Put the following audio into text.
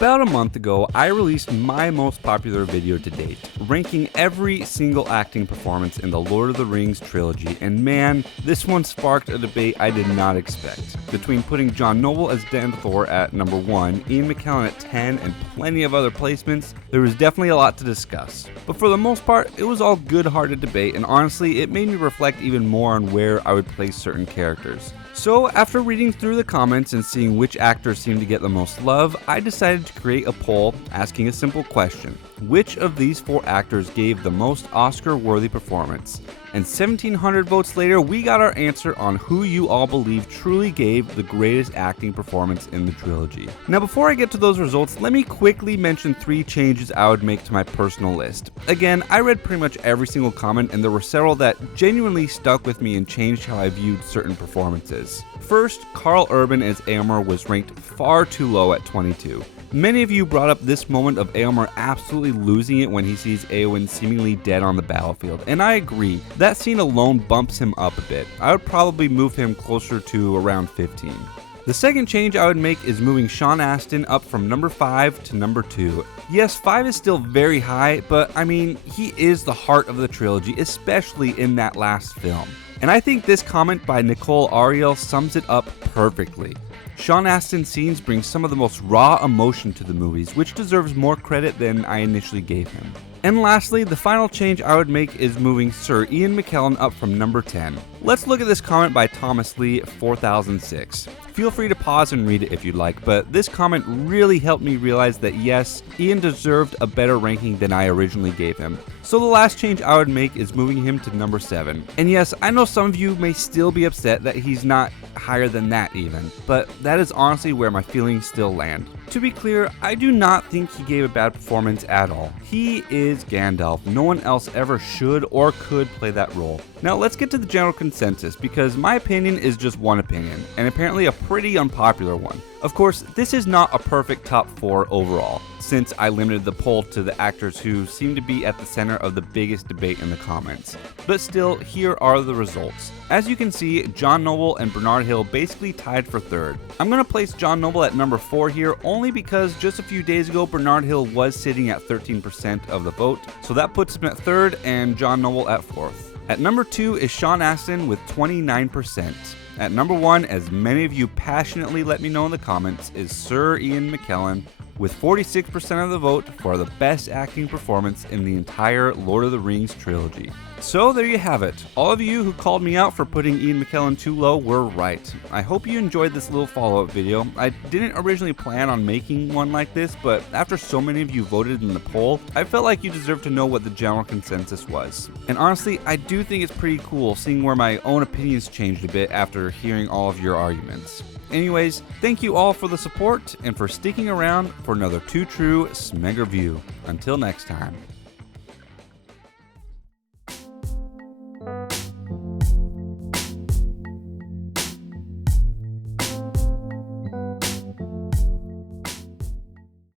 About a month ago, I released my most popular video to date, ranking every single acting performance in the Lord of the Rings trilogy, and man, this one sparked a debate I did not expect. Between putting John Noble as Denethor at number 1, Ian McKellen at 10, and plenty of other placements, there was definitely a lot to discuss. But for the most part, it was all good-hearted debate, and honestly, it made me reflect even more on where I would place certain characters. So, after reading through the comments and seeing which actors seemed to get the most love, I decided to create a poll asking a simple question. Which of these 4 actors gave the most Oscar-worthy performance? And 1,700 votes later, we got our answer on who you all believe truly gave the greatest acting performance in the trilogy. Now, before I get to those results, let me quickly mention 3 changes I would make to my personal list. Again, I read pretty much every single comment, and there were several that genuinely stuck with me and changed how I viewed certain performances. First, Karl Urban as Éomer was ranked far too low at 22. Many of you brought up this moment of Éomer absolutely losing it when he sees Éowyn seemingly dead on the battlefield, and I agree. That scene alone bumps him up a bit. I would probably move him closer to around 15. The second change I would make is moving Sean Astin up from number 5 to number 2. Yes, 5 is still very high, but I mean, he is the heart of the trilogy, especially in that last film. And I think this comment by Nicole Ariel sums it up perfectly. Sean Astin's scenes bring some of the most raw emotion to the movies, which deserves more credit than I initially gave him. And lastly, the final change I would make is moving Sir Ian McKellen up from number 10. Let's look at this comment by Thomas Lee 4006. Feel free to pause and read it if you'd like, but this comment really helped me realize that yes, Ian deserved a better ranking than I originally gave him. So the last change I would make is moving him to number 7. And yes, I know some of you may still be upset that he's not higher than that even, but that is honestly where my feelings still land. To be clear, I do not think he gave a bad performance at all. He is Gandalf. No one else ever should or could play that role. Now let's get to the general consensus, because my opinion is just one opinion, and apparently a pretty unpopular one. Of course, this is not a perfect top 4 overall, since I limited the poll to the actors who seem to be at the center of the biggest debate in the comments. But still, here are the results. As you can see, John Noble and Bernard Hill basically tied for 3rd. I'm going to place John Noble at number 4 here only because just a few days ago Bernard Hill was sitting at 13% of the vote, so that puts him at 3rd and John Noble at 4th. At number 2 is Sean Astin with 29%. At number 1, as many of you passionately let me know in the comments, is Sir Ian McKellen with 46% of the vote for the best acting performance in the entire Lord of the Rings trilogy. So there you have it. All of you who called me out for putting Ian McKellen too low were right. I hope you enjoyed this little follow-up video. I didn't originally plan on making one like this, but after so many of you voted in the poll, I felt like you deserved to know what the general consensus was. And honestly, I do think it's pretty cool seeing where my own opinions changed a bit after hearing all of your arguments. Anyways, thank you all for the support and for sticking around for another Too True Smeg review. Until next time.